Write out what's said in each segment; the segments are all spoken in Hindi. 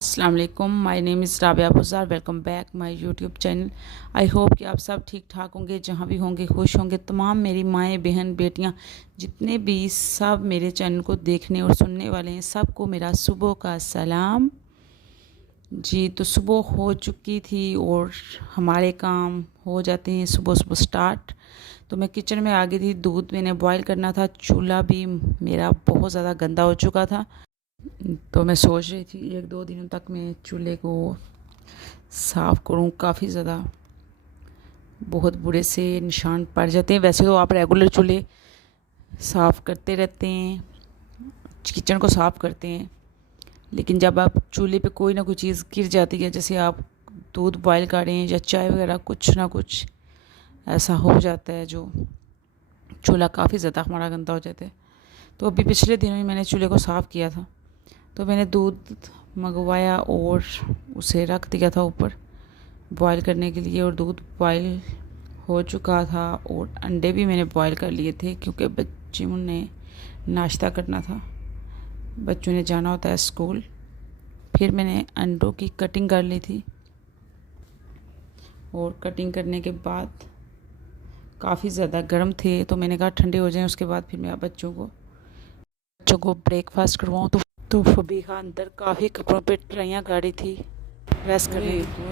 अस्सलाम वालेकुम, my name is Rabia Buzar. Welcome back my YouTube channel. I hope कि आप सब ठीक ठाक होंगे, जहाँ भी होंगे खुश होंगे। तमाम मेरी माएँ बहन बेटियाँ जितने भी सब मेरे चैनल को देखने और सुनने वाले हैं, सबको मेरा सुबह का सलाम जी। तो सुबह हो चुकी थी और हमारे काम हो जाते हैं सुबह सुबह स्टार्ट। तो मैं किचन में आ गई थी, दूध मैंने बॉयल करना था, चूल्हा भी मेरा बहुत ज़्यादा गंदा हो चुका था। तो मैं सोच रही थी 1-2 दिनों तक मैं चूल्हे को साफ़ करूं। काफ़ी ज़्यादा बहुत बुरे से निशान पड़ जाते हैं। वैसे तो आप रेगुलर चूल्हे साफ़ करते रहते हैं, किचन को साफ़ करते हैं, लेकिन जब आप चूल्हे पे कोई ना कोई चीज़ गिर जाती है, जैसे आप दूध बॉयल कर रहे हैं या चाय वगैरह, कुछ ना कुछ ऐसा हो जाता है जो चूल्हा काफ़ी ज़्यादा हमारा गंदा हो जाता है। तो अभी पिछले दिनों ही मैंने चूल्हे को साफ़ किया था। तो मैंने दूध मंगवाया और उसे रख दिया था ऊपर बॉयल करने के लिए, और दूध बॉयल हो चुका था और अंडे भी मैंने बॉयल कर लिए थे, क्योंकि बच्चों ने नाश्ता करना था, बच्चों ने जाना होता है स्कूल। फिर मैंने अंडों की कटिंग कर ली थी, और कटिंग करने के बाद काफ़ी ज़्यादा गर्म थे, तो मैंने कहा ठंडे हो जाएं, उसके बाद फिर मैं बच्चों को ब्रेकफास्ट करवाऊँ। तो फबीहा अंदर काफ़ी कपड़ों पे ट्राइयाँ गाड़ी थी प्रेस करने की।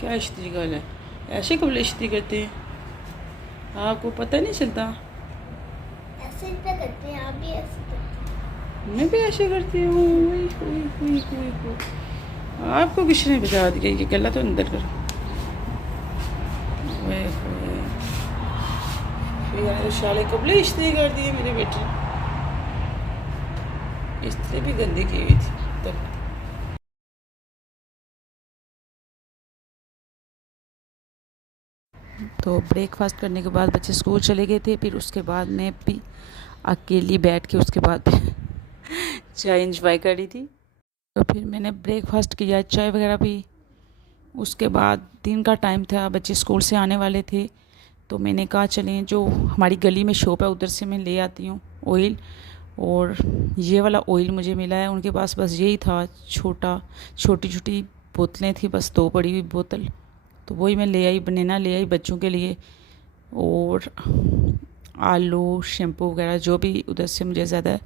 क्या इस्त्री गल है, ऐसे कपड़े इस्त्री करते हैं, आपको पता नहीं चलता? ऐसे पे करते हैं, आप भी ऐसे करते हैं। मैं भी ऐसे करती हूँ। आपको किसने बता दिया ये गला? तो अंदर करो। फिर तो शाले कपड़े इस्त्री कर दिए मेरे बेटे, इस्त्री भी गंदी की हुई थी तब। तो ब्रेकफास्ट करने के बाद बच्चे स्कूल चले गए थे। फिर उसके बाद मैं भी अकेली बैठ के उसके बाद चाय इंजॉय कर रही थी। तो फिर मैंने ब्रेकफास्ट किया, चाय वगैरह पी। उसके बाद दिन का टाइम था, बच्चे स्कूल से आने वाले थे, तो मैंने कहा चलें जो हमारी गली में शॉप है उधर से मैं ले आती हूँ ऑयल। और ये वाला ऑयल मुझे मिला है, उनके पास बस यही था, छोटी छोटी बोतलें थी, बस 2 पड़ी हुई बोतल। तो वही मैं ले आई, बनाना ले आई बच्चों के लिए, और आलू, शैम्पू वगैरह जो भी उधर से मुझे ज़्यादा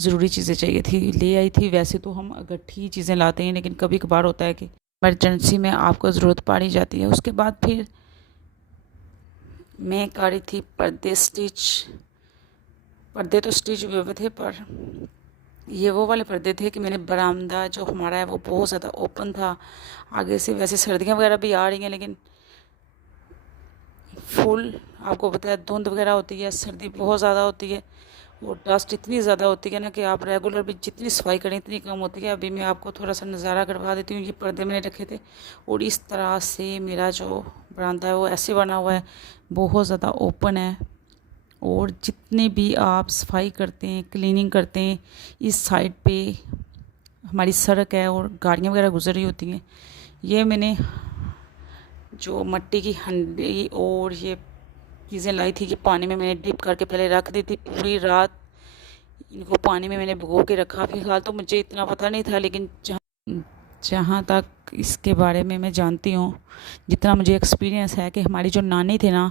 ज़रूरी चीज़ें चाहिए थी ले आई थी। वैसे तो हम इकट्ठी चीज़ें लाते हैं, लेकिन कभी कभार होता है कि इमरजेंसी में आपको ज़रूरत पड़ ही जाती है। उसके बाद फिर मैं कर रही थी पर्दे स्टिच। पर्दे तो स्टिच हुए हुए थे, पर ये वो वाले पर्दे थे कि मैंने बरामदा जो हमारा है वो बहुत ज़्यादा ओपन था आगे से। वैसे सर्दियाँ वगैरह भी आ रही हैं, लेकिन फुल आपको पता है धुंध वगैरह होती है, सर्दी बहुत ज़्यादा होती है, और डस्ट इतनी ज़्यादा होती है ना कि आप रेगुलर भी जितनी सफाई करें इतनी कम होती है। अभी मैं आपको थोड़ा सा नज़ारा करवा देती हूँ। ये पर्दे मैंने रखे थे, और इस तरह से मेरा जो बरामदा है वो ऐसे बना हुआ है, बहुत ज़्यादा ओपन है। और जितने भी आप सफाई करते हैं, क्लीनिंग करते हैं, इस साइड पे हमारी सड़क है और गाड़ियाँ वगैरह गुजर रही होती हैं। ये मैंने जो मट्टी की हंडी और ये चीज़ें लाई थी, कि पानी में मैंने डिप करके पहले रख दी थी पूरी रात। इनको पानी में मैंने भिगो के रखा। फिलहाल तो मुझे इतना पता नहीं था, लेकिन जहाँ तक इसके बारे में मैं जानती हूँ, जितना मुझे एक्सपीरियंस है, कि हमारी जो नानी थे ना,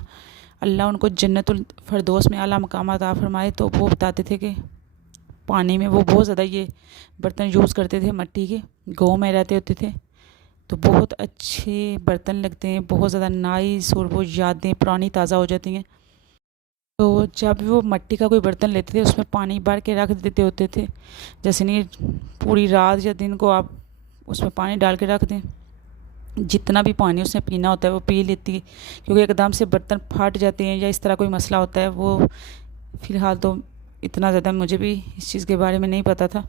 अल्लाह उनको जन्नतुल फरदौस में आला मकाम अता फरमाए, तो वो बताते थे कि पानी में वो बहुत ज़्यादा ये बर्तन यूज़ करते थे, मट्टी के, गाँव में रहते होते थे, तो बहुत अच्छे बर्तन लगते हैं, बहुत ज़्यादा नाइस, और वो यादें पुरानी ताज़ा हो जाती हैं। तो जब भी वो मट्टी का कोई बर्तन लेते थे, उसमें पानी भर के रख देते होते थे। जैसे नहीं पूरी रात या दिन को आप उसमें पानी डाल के रख दें, जितना भी पानी उसने पीना होता है वो पी लेती है, क्योंकि एकदम से बर्तन फट जाते हैं या इस तरह कोई मसला होता है। वो फ़िलहाल तो इतना ज़्यादा मुझे भी इस चीज़ के बारे में नहीं पता था।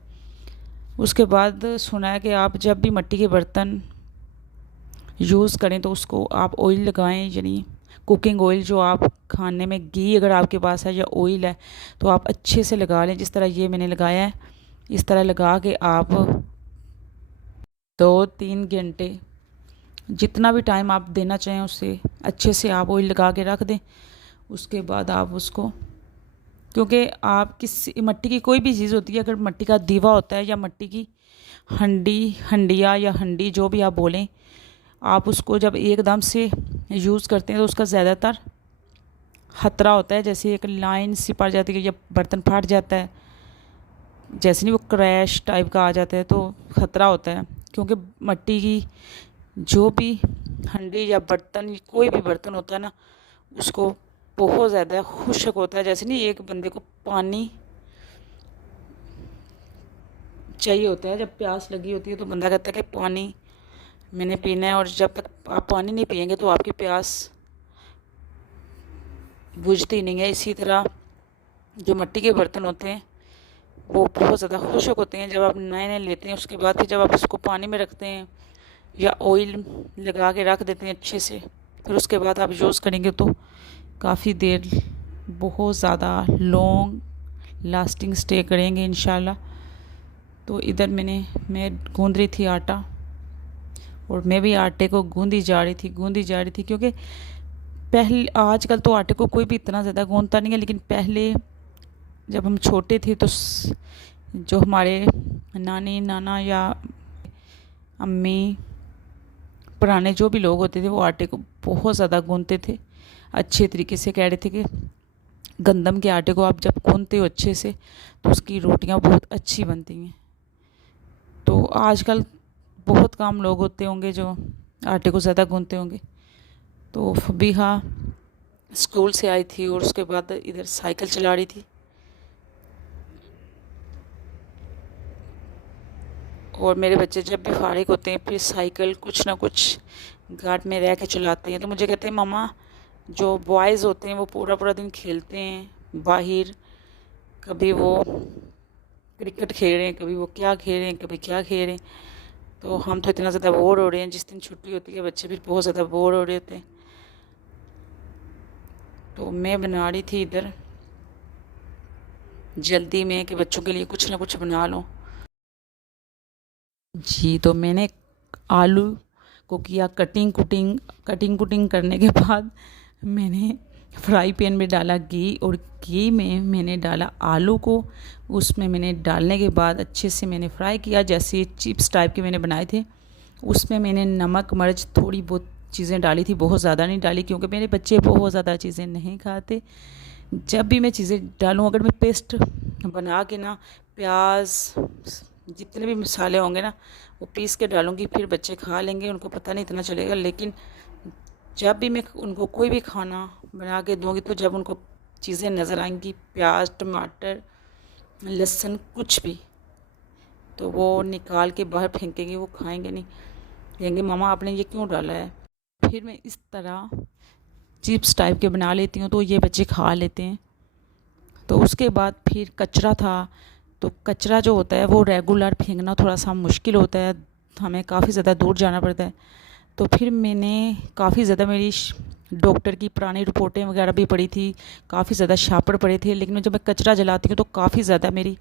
उसके बाद सुना है कि आप जब भी मट्टी के बर्तन यूज़ करें तो उसको आप ऑयल लगाएं, यानी कुकिंग ऑयल, जो आप खाने में घी अगर आपके पास है या ऑयल है, तो आप अच्छे से लगा लें, जिस तरह ये मैंने लगाया है। इस तरह लगा के आप 2-3 घंटे, जितना भी टाइम आप देना चाहें, उससे अच्छे से आप ऑयल लगा के रख दें। उसके बाद आप उसको, क्योंकि आप किस मट्टी की कोई भी चीज़ होती है, अगर मट्टी का दीवा होता है या मट्टी की हंडी, हंडिया या हंडी जो भी आप बोलें, आप उसको जब एकदम से यूज़ करते हैं तो उसका ज़्यादातर खतरा होता है, जैसे एक लाइन सी पड़ जाती है या बर्तन फट जाता है, जैसे नहीं वो क्रैश टाइप का आ जाता है, तो ख़तरा होता है। क्योंकि मिट्टी की जो भी हंडी या बर्तन, कोई भी बर्तन होता है ना, उसको बहुत ज़्यादा खुश्क होता है। जैसे नहीं एक बंदे को पानी चाहिए होता है, जब प्यास लगी होती है तो बंदा कहता है कि पानी मैंने पीना है, और जब तक आप पानी नहीं पिएंगे तो आपकी प्यास बुझती नहीं है। इसी तरह जो मिट्टी के बर्तन होते हैं वो बहुत ज़्यादा खुश्क होते हैं। जब आप नए नए लेते हैं, उसके बाद फिर जब आप उसको पानी में रखते हैं या ऑयल लगा के रख देते हैं अच्छे से, फिर उसके बाद आप यूज़ करेंगे तो काफ़ी देर बहुत ज़्यादा लॉन्ग लास्टिंग स्टे करेंगे इंशाल्लाह। तो इधर मैं गूँध रही थी आटा, और मैं भी आटे को गूँधी जा रही थी क्योंकि पहले, आजकल तो आटे को कोई भी इतना ज़्यादा गूँधता नहीं है, लेकिन पहले जब हम छोटे थे तो जो हमारे नानी नाना या अम्मी, पुराने जो भी लोग होते थे, वो आटे को बहुत ज़्यादा गूँधते थे अच्छे तरीके से। कह रहे थे कि गंदम के आटे को आप जब गूँधते हो अच्छे से तो उसकी रोटियां बहुत अच्छी बनती हैं। तो आजकल बहुत कम लोग होते होंगे जो आटे को ज़्यादा गूँधते होंगे। तो फबीहा स्कूल से आई थी और उसके बाद इधर साइकिल चला रही थी, और मेरे बच्चे जब भी फारिग होते हैं फिर साइकिल कुछ ना कुछ घर में रह के चलाते हैं। तो मुझे कहते हैं मम्मा, जो बॉयज़ होते हैं वो पूरा पूरा दिन खेलते हैं बाहर, कभी वो क्रिकेट खेल रहे हैं, कभी वो क्या खेल रहे हैं, कभी क्या खेल रहे हैं, तो हम तो इतना ज़्यादा बोर हो रहे हैं। जिस दिन छुट्टी होती है बच्चे भी बहुत ज़्यादा बोर हो रहे होते हैं। तो मैं बना रही थी इधर जल्दी में कि बच्चों के लिए कुछ ना कुछ बना लो जी। तो मैंने आलू को किया कटिंग कुटिंग करने के बाद मैंने फ्राई पैन में डाला घी, और घी में मैंने डाला आलू को। उसमें मैंने डालने के बाद अच्छे से मैंने फ्राई किया, जैसे चिप्स टाइप के मैंने बनाए थे। उसमें मैंने नमक मिर्च थोड़ी बहुत चीज़ें डाली थी, बहुत ज़्यादा नहीं डाली, क्योंकि मेरे बच्चे बहुत ज़्यादा चीज़ें नहीं खाते। जब भी मैं चीज़ें डालूँ, अगर मैं पेस्ट बना के ना, प्याज जितने भी मसाले होंगे ना वो पीस के डालूँगी, फिर बच्चे खा लेंगे, उनको पता नहीं इतना चलेगा। लेकिन जब भी मैं उनको कोई भी खाना बना के दूँगी तो जब उनको चीज़ें नज़र आएंगी, प्याज टमाटर लहसुन कुछ भी, तो वो निकाल के बाहर फेंकेंगे, वो खाएंगे नहीं, कहेंगे मामा आपने ये क्यों डाला है। फिर मैं इस तरह चिप्स टाइप के बना लेती हूँ, तो ये बच्चे खा लेते हैं। तो उसके बाद फिर कचरा था, तो कचरा जो होता है वो रेगुलर फेंकना थोड़ा सा मुश्किल होता है, हमें काफ़ी ज़्यादा दूर जाना पड़ता है। तो फिर मैंने काफ़ी ज़्यादा मेरी डॉक्टर की पुरानी रिपोर्टें वगैरह भी पड़ी थी, काफ़ी ज़्यादा छापड़ पड़े थे, लेकिन जब मैं कचरा जलाती हूँ तो काफ़ी ज़्यादा मेरी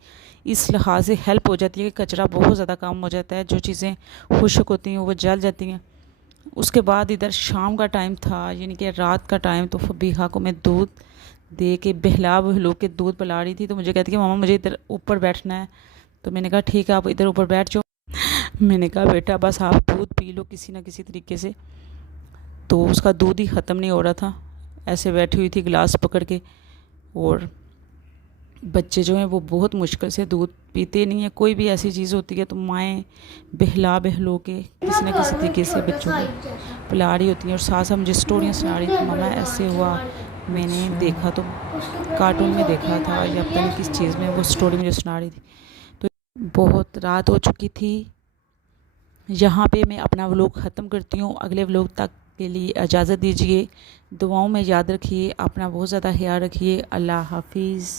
इस लिहाज से हेल्प हो जाती है कि कचरा बहुत ज़्यादा कम हो जाता है, जो चीज़ें खुश्क होती हैं वो जल जाती हैं। उसके बाद इधर शाम का टाइम था, यानी कि रात का टाइम, तो फबीहा को मैं दूध दे के बहलो के दूध पिला रही थी। तो मुझे कहती कि मामा मुझे इधर ऊपर बैठना है। तो मैंने कहा ठीक है आप इधर ऊपर बैठ जाओ। मैंने कहा बेटा बस आप दूध पी लो किसी ना किसी तरीके से। तो उसका दूध ही ख़त्म नहीं हो रहा था, ऐसे बैठी हुई थी गिलास पकड़ के। और बच्चे जो हैं वो बहुत मुश्किल से दूध पीते नहीं है। कोई भी ऐसी चीज़ होती है तो माएँ बहलो के किसी न किसी तरीके से बच्चों को पिला रही होती हैं। और साथ साथ मुझे स्टोरियाँ सुना रही थी, मामा ऐसे हुआ, मैंने देखा तो कार्टून में देखा था या पता नहीं किस चीज़ में, वो स्टोरी मुझे सुना रही थी। तो बहुत रात हो चुकी थी। यहाँ पे मैं अपना व्लॉग ख़त्म करती हूँ। अगले व्लॉग तक के लिए इजाज़त दीजिए। दुआओं में याद रखिए, अपना बहुत ज़्यादा ख्याल रखिए। अल्लाह हाफिज़।